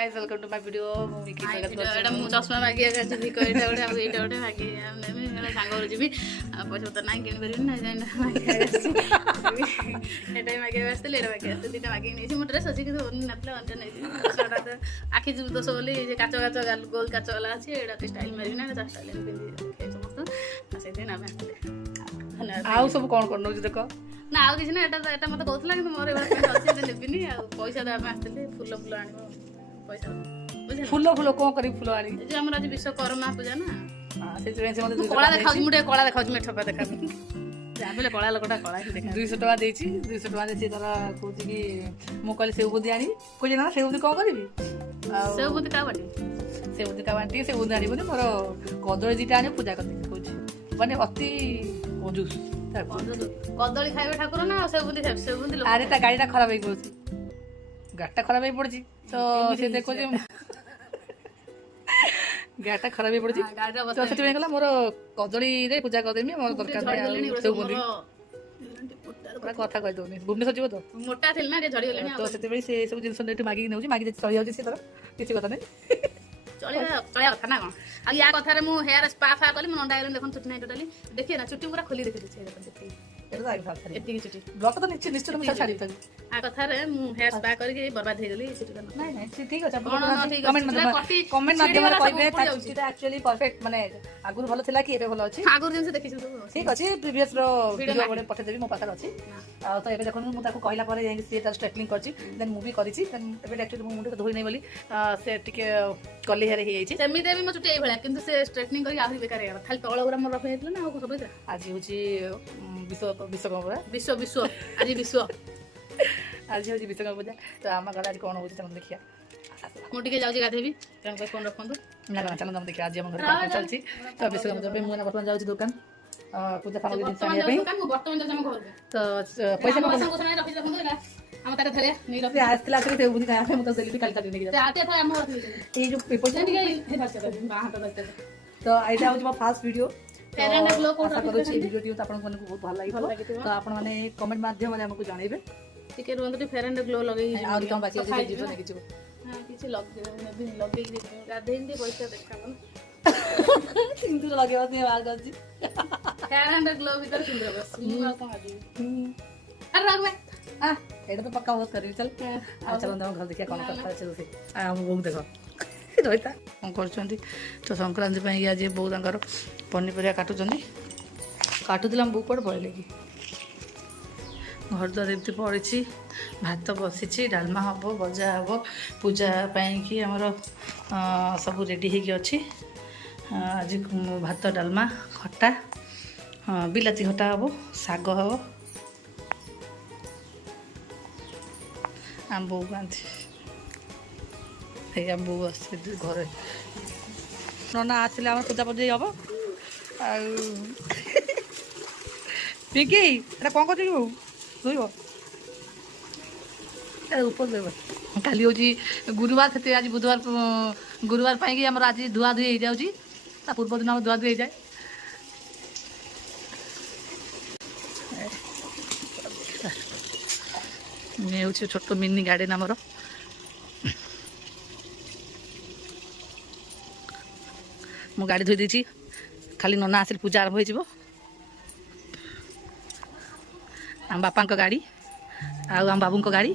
guys, welcome to my video. Miki स्वागत करछि। एटा मु चश्मा मागिया करछि निको एटा ओडे हम एटा ओडे मागी नेमी मेला सांग कर जिबी पैसा त नाही किन परिन ना जाइन मागिया करछि एटा मागिया बसले एटा मागिया त दिटा मागी नेछि मु ड्रेस अछि कि नपला अन्त नेछि छोटा त आखि जु दोस बोली जे काचो काचो गोल काचो वाला अछि एटा त स्टाइल मारि ना त स्टाइल पिंदी समस्त आ से दिन हम आस्ते आउ सब कोन कोन नउछि देखो ना आउ किछ ना एटा मते कहउतला कि मोर एबा पेंट अछि त लेबिनी आ पैसा त हम आस्ते फुल फुल आनिबो पैसा फूल फूल कौन करी फूल आनी जे हमरा आज विश्वकर्मा पूजा ना हां से मते कला देखाउ मुडे कला देखाउ मे ठपा देखाउ जाबले कला लोकटा कला ही देखा 200 टका देछि 200 टका देछि तरा कहूची कि मु कहले सेउ बुदी आनी कोइ ना सेउ बुदी कोन करबी सेउ बुदी का बाटी सेउ बुदी आनी बोले मोर कदळी दिटा आनी पूजा करते कहूची माने अति कंजूस कदळी खाइबे ठाकुर ना सेउ बुदी अरे ता गाड़ीटा खराब होई पड़छि गाड़ीटा खराब होई पड़छि तो से देखो जे गाटा खराब हो पड़ी तो सेठी में गला मोर कदली रे पूजा कर देमी मोर दरकार नै सेउ बुंदी पूरा कथा कहि दोनी भुवनेश्वर जीव तो मोटा थिल ना रे झड़ी गेले तो सेठी में से सब जिंस नेट मागी नउची मागी चली जाउची से तर किछि कथा नै चलिया कथा ना कोन आ या कथा रे मु हेयर स्पा फा कली मु नंडा गेले देखन चुटी नै टोटली देखिए ना चुटी पूरा खोली देखि छै देखि एटा आई भात छाड़ी एति चुटी ब्लॉक तो निश्चित निश्चित मैं छाड़ी तभी आ कथा रे मु हेयर स्पा करके बर्बाद हे गेली चुटी का नहीं नहीं ठीक है कमेंट माध्यम रे कहबे चुटीटा एक्चुअली परफेक्ट माने आगुर भलो थिला कि एबे भलो अछि आगुर दिन से देखि छु ठीक अछि प्रीवियस रो वीडियो बडे पठे देबी मो पाखर अछि आ तो एबे देखन मु ताको कहला परे जाई से तार स्ट्रेटनिंग करछि देन मूवी करिछि देन एबे एक्चुअली मु मुंडे धोइ नै बोली से टिके कली हेरे हे जाइछि सेमी देबी मो चुटी ए भला किंतु से स्ट्रेटनिंग करी आहुरी बेकार हे खाली तळ गुरा मोर रख हेतला ना आ सब आज होछि विश्वकर्मा विश्व विश्व आज विश्व आज होछि विश्वकर्मा पूजा तो आमा घर आज कोन होछि तम देखिया मु टिके जाउछि गाधेबी तम कोइ कोन रखंदु ना ना चलो तम देखिया आज हम घर काम चलछि तो विश्वकर्मा जबे मु ना वर्तमान जाउछि दुकान पूजा सामग्री दिन सानिया पे दुकान मु वर्तमान जाउछि हम घर तो पैसा पैसा को सुनाई रखि रखंदु एला हम तारे थरे नै रखि आस्तिला से बुनी का हम तो सेलिब्रेट काल तक नहीं आते था हम रखि ये जो पेपर टिके हे बात कर बा हाथ बात तो आइटा होछि मो फर्स्ट वीडियो फेरन ग्लो कोड आशा करू छी वीडियो टी आपन को बहुत भल लागिबो तो आपन माने कमेंट माध्यम रे हमकु जणाइबे टिके रुंदु फेरन ग्लो लगै आ कम बाकी जे जीवन नै किछु हां किछि लगै गाधेइन दे पैसा देखाबो सिंदूर लगेबा से बात करछि फेरन ग्लो भीतर सिंदूर बस मु कोन आदि अरे रख बे आ एटा तो पक्का बहुत करी चल आ चलो हम घर देखिया कोन करता छै से आ हम बहु देखो रहिता कोन करछंती तो संक्रांति पई आज बहु तांकर पनीपरिया काटुदिला बुक पर पड़े कि घर द्वार एमती पड़ी भात बसी डालमा हम भजा हम पूजा कि आमर सब रेडी होगी अच्छी आज भात डालमा खटा बिलाती खटा हम शाग हम आम बो गांधी आम बो आस घर नना आसिले आम पूजा पूजा हम पिंकी एटा कौन कर ऊपर काली हूँ गुरुवार से आज बुधवार गुरुवार पाई आम आज धुआ धुई हो जाऊँगी पूर्व दिन धुआ धुई जाए हूँ छोट मिनी गार्डन आमर मु गाड़ी धोई देती खाली नना आसिल पूजा आरंभ हो आम बापा गाड़ी आम बाबू गाड़ी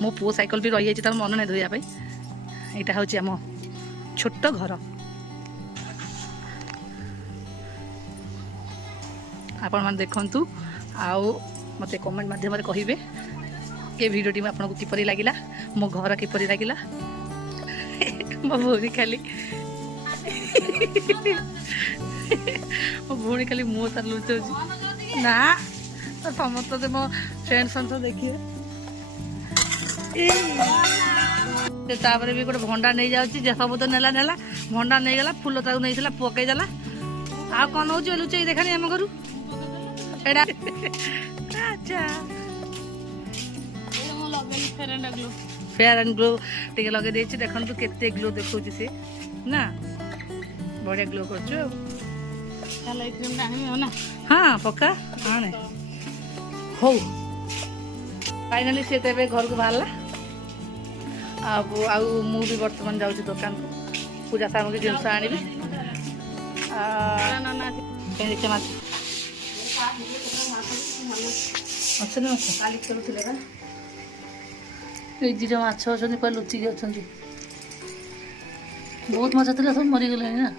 मो पुओ साइकिल भी रही तार मन ना धोयापी यहाँ हूँ आम छोट घर आपण मैंने देखु आउ मत कमेंट माध्यम कहे ये भिडियोटी आपको किपरि लगिला मो घर किपरि लगिला मो भौणी खाली मो भौणी खाली मुँह तार लुचाऊँ ना तो समस्त मो फ्रेंड सहित देखिए भी गोटे भंडा नहीं जाऊँगी सब तो नेला नेला भंडा नहीं गला फूल ताक नहीं पकईदेला आ कौन हो लुचे देखानी आम घर अच्छा फेयर एंड ग्लो टे लगे देखु केते ग्लो देखा सी ना बढ़िया ग्लो कर हाँ पक्का आने हो फाइनाली सी घर को बाहर ଆଉ ମୁଁ ବି ବର୍ତ୍ତମାନ ଯାଉଛି ଦୋକାନକୁ ପୂଜା ସାମଗ୍ରୀ ଜିନିଷ ଆଣିବି। ଦେଖିବା ମାଛ ଅଛନ୍ତି ମାଛ କାଲି ଖେଳୁଥିଲେ ବା ଏଇ ଦୁଇଟା ମାଛ ଅଛନ୍ତି କୁଆଡ଼େ ଲୁଚିକି ଅଛନ୍ତି। ବହୁତ ମାଛ ଥିଲା ସବୁ ମରିଗଲେଣି ନା।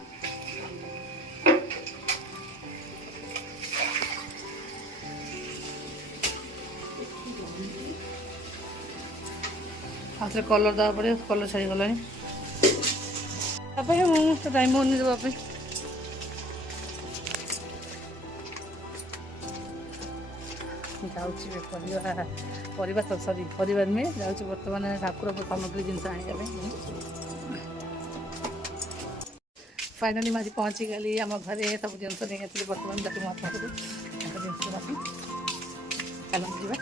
ହାତରେ କଲର୍ ଦେବା ପରେ କଲର୍ ଛାଡ଼ିଗଲାଣି। ତାପରେ ମୁଁ ତ ଟାଇମ୍ ହେଉନି ଦେବା ପାଇଁ। ଯାଉଛି ପରିବା ସରି ପରିବା ନୁହେଁ, ଯାଉଛି ବର୍ତ୍ତମାନ ଠାକୁର ସାମଗ୍ରୀ ଜିନିଷ ଆଣିବା ପାଇଁ। ଫାଇନାଲି ମୁଁ ଆଜି ପହଞ୍ଚିଗଲି ଆମ ଘରେ, ସବୁ ଜିନିଷ ନେଇ ଆସିଲି। ବର୍ତ୍ତମାନ ତାକୁ ମୋ ପାଖରୁ ତାଙ୍କ ଜିନିଷ ରଖି ଚାଲନ୍ତୁ ଯିବା।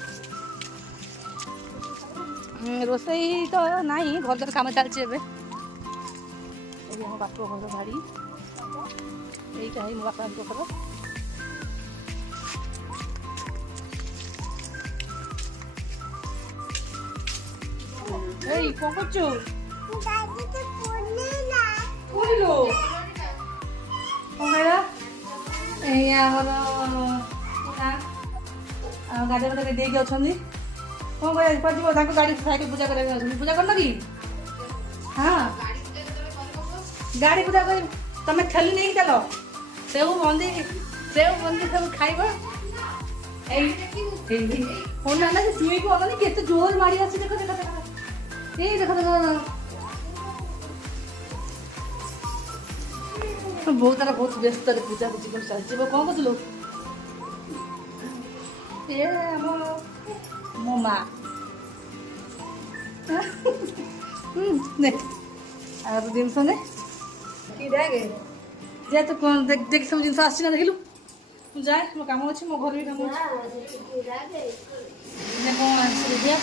ରୋଷେଇ ତ ନାହିଁ, ଘର ଦ୍ୱାରା କାମ ଚାଲିଛି ଏବେ। ଏଇ ଆମ ବାପ ଘର ବାଡ଼ି, ଏଇଟା ହିଁ ମୋ ବାପାଙ୍କ ଘର। ଏଇ କ'ଣ କରୁଛୁ? ଏଇ ଆମର ଗାଡ଼ି ମଟର ଦେଇକି ଅଛନ୍ତି। କ'ଣ କରିବା ଯିବ ତାଙ୍କୁ ଗାଡ଼ି ଖାଇକି ପୂଜା କରିବାକୁ ଅଛନ୍ତି। ପୂଜା କରିନ କି? ହଁ ଗାଡ଼ି ପୂଜା କରି ତମେ ଠେଲି ନେଇକି ଚାଲ। ସେଉ ମନ୍ଦି ସବୁ ଖାଇବ। ଏଇ ନା ସେ ଶୁଇକୁ ଅନାନି କେତେ ଜୋର ମାଡ଼ି ଅଛି। ଦେଖ ଦେଖ ଦେଖ ଏଇ ଦେଖ ଦେଖ ବହୁତ ତାର ବହୁତ ବ୍ୟସ୍ତରେ ପୂଜା ପୂଜି କରି ଚାଲିଛି। କ'ଣ କରୁଥିଲୁ? ଏ ଆମ ମୋ ମା ନେ ଆଉ ଜିନିଷ ନେ ଯେ ତୁ କ'ଣ ଦେଖ ସବୁ ଜିନିଷ ଆସିଛି ନା ଦେଖିଲୁ। ମୁଁ ଯାଏ, ମୋ କାମ ଅଛି, ମୋ ଘରେ ବି କାମ ଅଛି। କ'ଣ ଆସିଛି ଦେଖିଆ।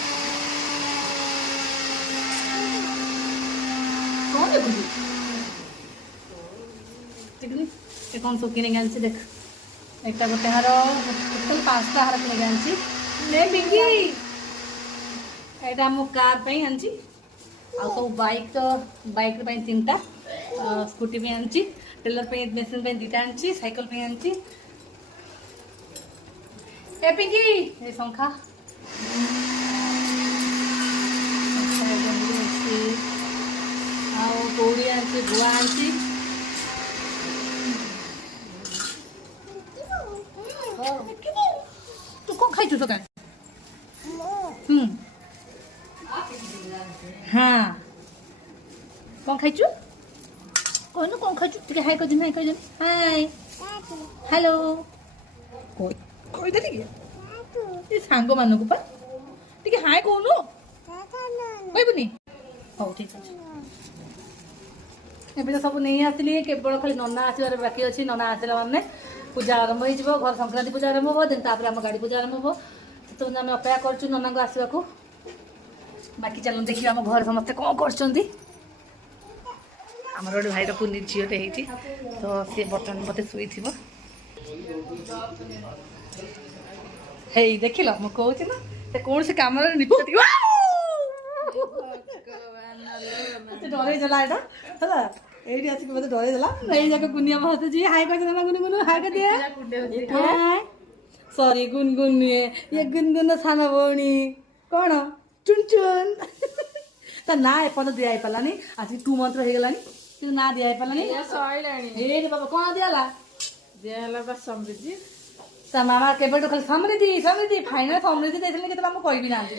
କ'ଣ ଦେଖୁଛୁ? ଏ କ'ଣ ସବୁ କିଣିକି ଆଣିଛି ଦେଖ। একটা ଗୋଟେ ହାର, ଟୋଟାଲ 5ଟା ହାର କିଣିକି ଆଣିଛି। ନେ ପିଙ୍କି, ଏଇଟା ଆମ କାର୍ ପାଇଁ ଆଣିଛି। ଆଉ ସବୁ ବାଇକ୍ ପାଇଁ 3ଟା, ସ୍କୁଟି ପାଇଁ ଆଣିଛି, ଟେଲର ପାଇଁ ମେସିନ୍ ପାଇଁ 2ଟା ଆଣିଛି, ସାଇକେଲ ପାଇଁ ଆଣିଛି। ଏ ପିଙ୍କି ଏ ଶଙ୍ଖା ଆଉ କଉଡ଼ି ଆଣିଛି, ଗୁଆ ଆଣିଛି। ତୁ କ'ଣ ଖାଇଛୁ ସକାଳେ? ହଁ କ'ଣ ଖାଇଛୁ କହୁନୁ? କ'ଣ ଖାଇଛୁ? ଟିକେ ହାଇ କହିଦେମି, ହାଇ କହିଦେମି। ହାଇ ହ୍ୟାଲୋ କହିଦେଲି କି ଏ ସାଙ୍ଗମାନଙ୍କୁ ପା ଟିକେ ହାଇ କହୁନୁ? କହିବୁନି? ହଉ ଠିକ୍ ଅଛି। ଏବେ ତ ସବୁ ନେଇ ଆସିଲି, କେବଳ ଖାଲି ନନା ଆସିବାର ବାକି ଅଛି। ନନା ଆସିଲା ମାନେ ପୂଜା ଆରମ୍ଭ ହେଇଯିବ। ଘର ସଂକ୍ରାନ୍ତି ପୂଜା ଆରମ୍ଭ ହେବ, ଦେନ୍ ତାପରେ ଆମ ଗାଡ଼ି ପୂଜା ଆରମ୍ଭ ହେବ। ସେତେବେଳେ ଆମେ ଅପେକ୍ଷା କରୁଛୁ ନନାଙ୍କୁ ଆସିବାକୁ। ବାକି ଚାଲନ୍ତୁ ଦେଖିବା ଆମ ଘରେ ସମସ୍ତେ କ'ଣ କରୁଛନ୍ତି। ଆମର ଗୋଟେ ଭାଇର କୁନି ଝିଅଟେ ହେଇଛି, ତ ସିଏ ବର୍ତ୍ତମାନ ମୋତେ ଶୋଇଥିବ। ହେଇ ଦେଖିଲ, ମୁଁ କହୁଛି ନା ସେ କୌଣସି କାମରେ ନିପଟ ଡରେଇ ଦେଲା ଏଇଟା ହେଲା। ଏଇଠି ଆସିକି ମୋତେ ଡରେଇ ଦେଲା। ଏଇ ଯାକ ଗୁନିଆ ହସୁଛି। ହାଇ କହିଛି ନା ଗୁନଗୁନ ହାଇ କରିଦିଏ। ସରି ଗୁନଗୁନ ନୁହେଁ, ଇଏ ଗୁନଗୁନ ସାନ ଭଉଣୀ। କ'ଣ ଚୁନଚୁନ ତା ନାଁ ଏପର୍ଯ୍ୟନ୍ତ ଦିଆ ହେଇପାରିଲାନି। ଆସିକି 2 ମନ୍ଥର ହେଇଗଲାଣି କିନ୍ତୁ ନାଁ ଦିଆ ହେଇପାରିଲାନି। ଏଇଠି ବାବା କ'ଣ ଦିଆହେଲା? ଦିଆହେଲା ବା ସମୃଦ୍ଧି। ତା ମାମା କେବେଠୁ ଖାଲି ସମୃଦ୍ଧି ସମୃଦ୍ଧି ଫାଇନାଲ ସମୃଦ୍ଧି ଦେଇଥିଲେ କେତେବେଳେ ମୁଁ କହିବି ନାହାନ୍ତି।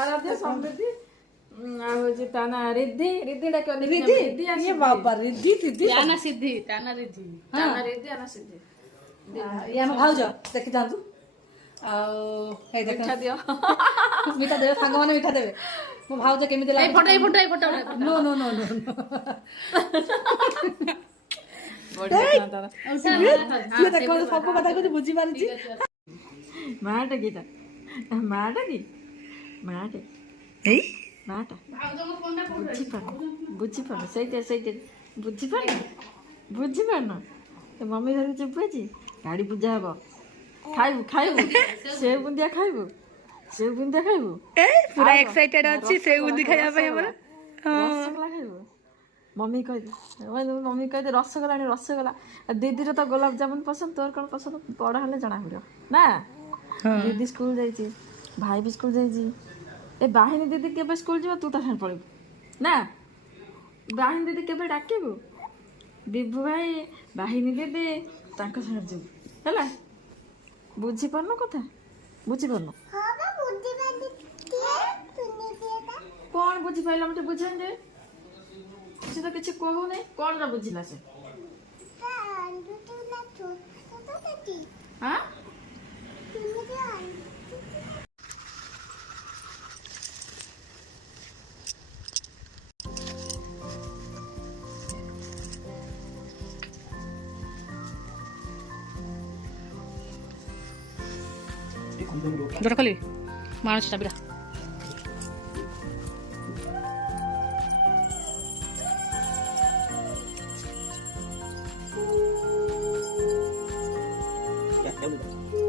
ଆରାଧ୍ୟ ସମୃଦ୍ଧି ଆଉ ହଉଛି ତା ନା ରିଦ୍ଧି। ରିଦ୍ଧି ଡାକିବ ରିଦ୍ଧି। ଇଏ ବାବା ରିଦ୍ଧି ସିଦ୍ଧି ତାନା ସିଦ୍ଧି ତାନା ରିଦ୍ଧି ତାନା ରିଦ୍ଧି ଆନା ସିଦ୍ଧି। ଇଏ ଆମ ଭାଉଜ ଦେଖି ଯାଆନ୍ତୁ। ଆଉ ଏଇ ଦେଖ ମିଠା ଦିଅ, ମିଠା ଦେବେ, ସାଙ୍ଗମାନେ ମିଠା ଦେବେ। ମୋ ଭାଉଜ କେମିତି ଲାଗେ? ନୋ ନୋ ନୋ ନୋ ସବୁ କଥା କହୁଛି ବୁଝିପାରୁଛି। ମାଟା କିଟା ମାଟା କି ମାଟା ଏଇ ମାଟା ବୁଝିପାରୁନ ସେଇଟା ବୁଝିପାରୁନ। ମମି ଘରକୁ ଯିବୁ ଆଜି, ଗାଡ଼ି ପୂଜା ହବ। ଖାଇବୁ ସେଉ ବୁନ୍ଦିଆ ଖାଇବୁ। ପୁରା ଏକ୍ସାଇଟେଡ୍ ଅଛି ସେଉ ବୁନ୍ଦି ଖାଇବା ପାଇଁ ଆମର। ରସଗୋଲା ଖାଇବୁ ମମି କହିଦେ ରସଗୋଲା ଆଣି ରସଗୋଲା ଦିଦିର ତ ଗୋଲାପ ଜାମୁନ ପସନ୍ଦ ତୋର କ'ଣ ପସନ୍ଦ ବଡ଼ ହେଲେ ଜଣା ପଡ଼ିବ ନା ଦିଦି ସ୍କୁଲ ଯାଇଛି ଭାଇ ବି ସ୍କୁଲ ଯାଇଛି ଏ ବାହିନୀ ଦିଦି କେବେ ସ୍କୁଲ ଯିବ ତୁ ତା ସାଙ୍ଗେ ପଳେଇବୁ ନା ବାହିନୀ ଦିଦି କେବେ ଡାକିବୁ ବିଭୁ ଭାଇ ବାହିନୀ ଦିଦି ତାଙ୍କ ସାଙ୍ଗରେ ଯିବୁ ହେଲା ବୁଝିପାରୁନୁ କଥା ବୁଝିପାରୁନୁ କ'ଣ ବୁଝିପାରିଲା ମତେ ବୁଝାନ୍ତି ସେ ତ କିଛି କହୁନାହିଁ କ'ଣଟା ବୁଝିଲା ସେ ହଁ ଯୋଉଟା ଖୋଲିବି ମାଣୁଛି ଚାବିଟା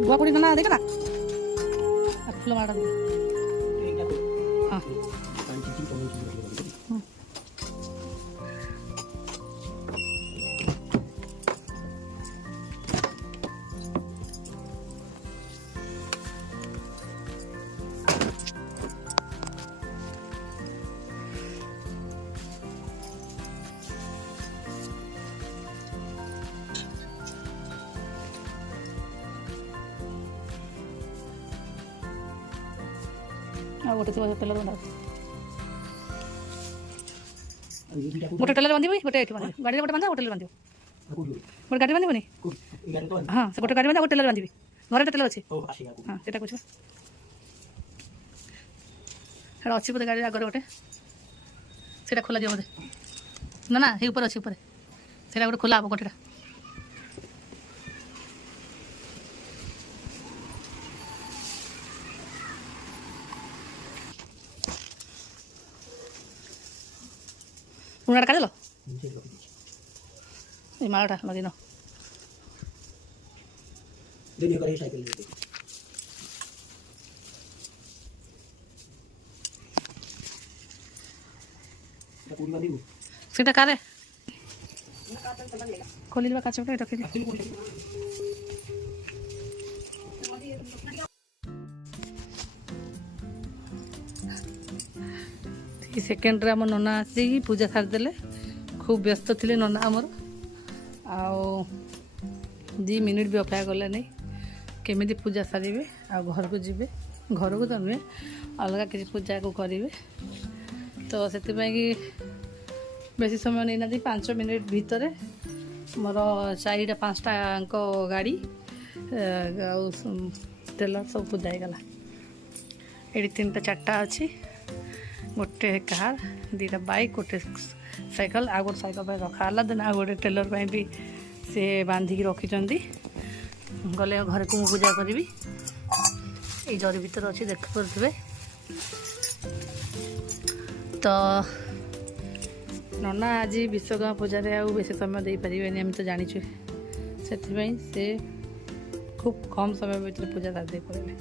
बुआ कुड़ी ना देखा ना फूल मारा हाँ गोटे तेल गोटे टेलर बांधी गोटे गाड़ी गोटे बांधा गोटे बांध गोटे गाड़ी बांधबनी हाँ से गोटे गाड़ी बांधा गोटे टेलर बांधि घर टेलर अच्छे हाँ से कुछ अच्छी बोधे गाड़ी आगे गोटे से खोला दिव बोधे ना ना ये ऊपर अच्छे ऊपर से गोटे खोला हम गोटेटा उनाटा काटल ये मालाटा लगे न सीटा कारे खोली काचपटा रखी सेकेंड आम नना आसिक पूजा सारिदे खूब व्यस्त थे नना आमर आ2 मिनिट भी अपेक्षा कले नहीं केमी पूजा सारे आ घर को जी घर को तो नुहे अलग किसी पूजा को करेंगे तो से बेसी समय नहीं ना 5 मिनिट भितर मोर 4टा 5टा गाड़ी टेलर सब पूजा होगला ये 3टा 4टा अच्छी गोटे कार 2टा बाइक गोटे साइकिल आ गोटे साइकिल रखाला देन आ गोटे टेलर भी से बांधिकी रखिंट गले घर को पूजा करी ये जरी भर अच्छी देख पारे तो नना आज विश्वकर्मा पूजा रे बेसी समय दे पारे आम तो जानी से खूब कम समय भर पूजा कर दे पारे।